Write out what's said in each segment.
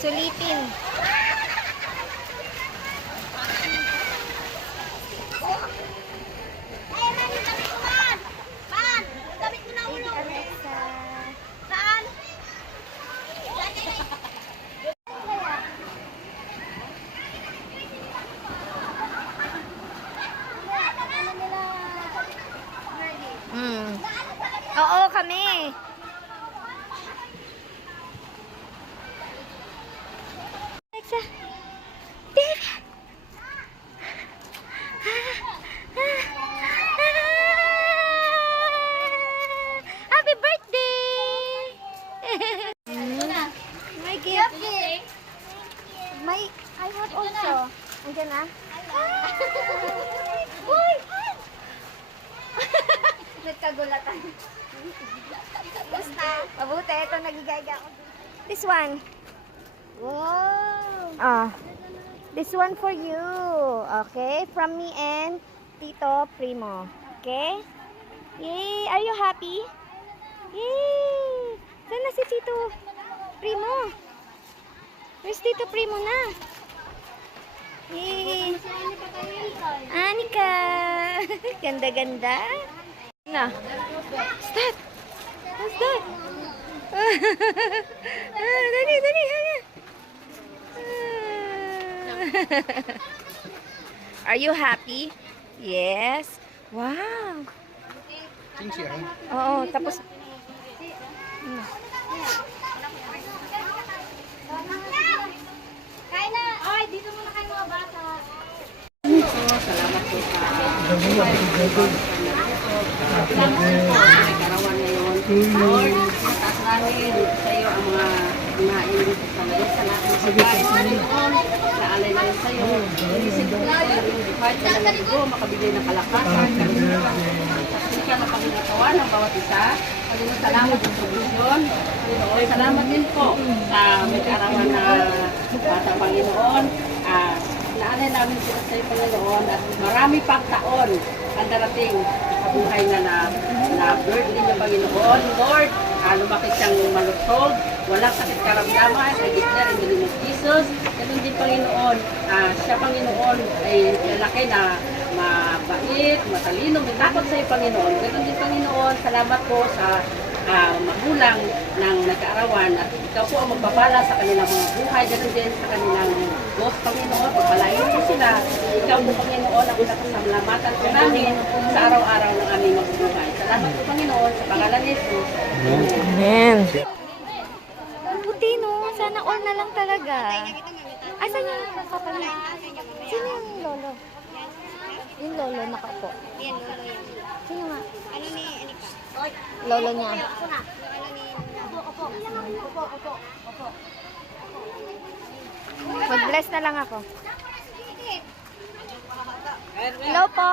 Sulitin. Oo, kami. Alexa. Dave. Happy birthday! My gift. I have also. Andiyan na? Uy! Nagkagulatan. Basta. Mabuti. Ito, nagigayga ako. This one. Wow. This one for you. Okay? From me and Tito Primo. Okay? Yay! Are you happy? Yay! Saan na si Tito Primo? Where's Tito Primo na? Yay! Anika! Ganda-ganda. Na. Start! What's that? Dali, dali, dali. Are you happy? Yes. Wow. Oo, tapos kain na. Ay, dito muna kayo mga bata. Salamat po sa karawan ngayon. Lord, taas namin sa iyo ang mga kumain sa mesa natin sa bahay sa Panginoon. Naalay namin sa iyo. Inisip ko yung buhay na ng ligo, makabili ng kalakasan. Kasi ka mapanginatawan ng bawat isa. Panginoon, salamat sa provision. Panginoon, salamat din po sa may karawan na bata Panginoon. Naalay namin sila sa iyo, Panginoon, at marami pang taon ang darating sa buhay na birthday niya, Panginoon. Lord, lumaki siyang malusog, walang sakit karamdaman, sa gitna rin din ng Jesus. Ganun din, Panginoon, siya, Panginoon, ay lalaki na mabait, matalino, may takot sa iyo, Panginoon. Ganun din, Panginoon, salamat po sa magulang ng nag-aarawan at ikaw po ang magpapala sa kanilang mga buhay, ganoon din sa kanilang Diyos, Panginoon, pagpalain po sila. Ikaw po, Panginoon, ang nakasalamatan po namin sa araw-araw ng aming magbubuhay. Salamat po, Panginoon, sa pangalan ni Jesus. Amen. Buti, no? Sana all na lang talaga. Asan yung kapatid? Sino yung lolo? Yung lolo nakaupo. Sino nga? Ano ni Anika? Lolo niya. Opo. Mag-bless na lang ako. Hello po.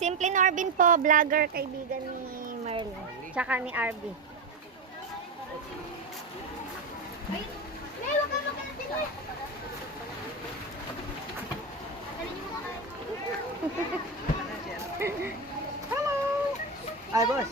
Simple Norbin po, vlogger, kaibigan ni Merlin. Tsaka ni Arby. Hello. Ay, boss.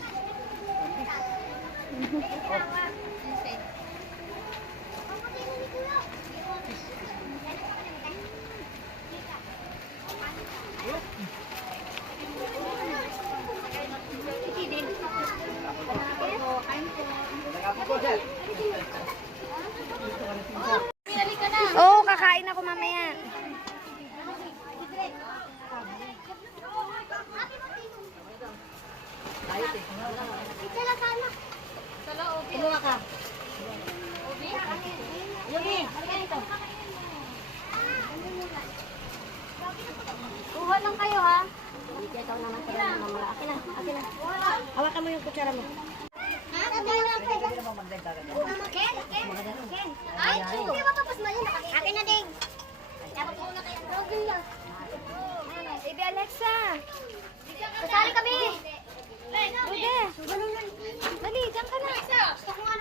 Oo, kakain ako mamaya. Kumuha ka. Yogi, dito. Kuha lang kayo, ha? Ikaw naman pala ng mamala. Akin na. Hawakan mo yung kutsara mo. Ken? Ay, hindi ba tapos mali? Akin na din. Dapat mo na kayo. Baby Alexa. Kasali kami. Bude. Dali, dyan ka na.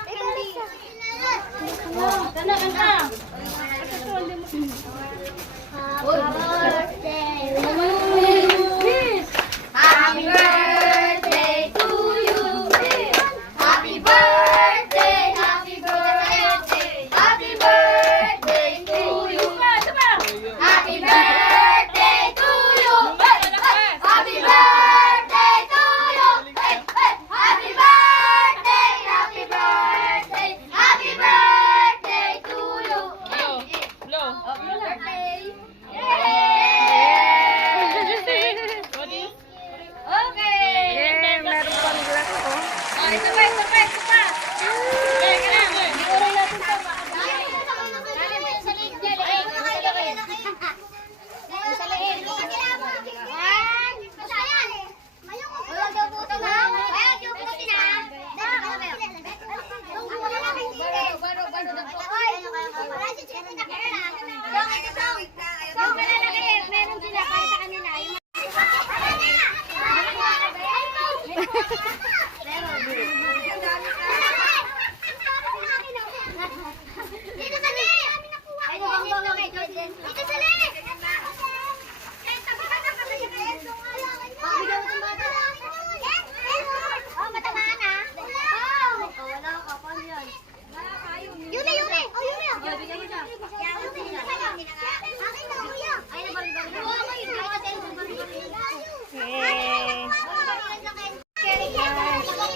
Baby Alexa. Ganda. Happy birthday to you. Meron sila para sa kanila. Dito sa li! Dito sa li! Oh, matamaan ah. Wala ka, paano yan? Yumi, Yumi! Oh, Yumi! Bigyan mo siya. Akin na, kuya! Ay,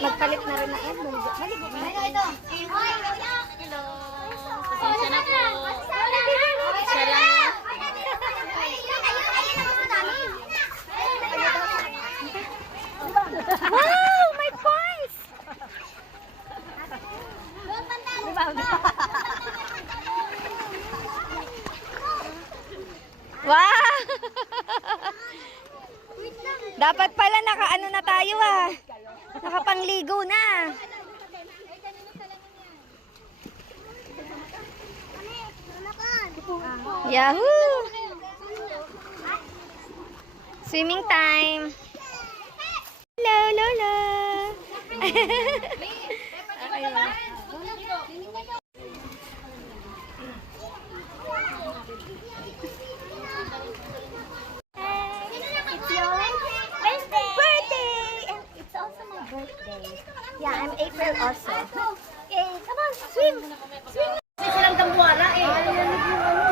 Magpalit na rin na Ed. Maligo ka na. ito. Hello. Pasensya na po. Siya lang. Wow! May points! Wow! Dapat pala nakaano na tayo ah. Nakapangligo na. Yahoo! Swimming time. Hello, Lola. It's your birthday! And it's also my birthday. Yeah, I'm April also. Okay, come on, swim! Swim! Silang tambuara eh.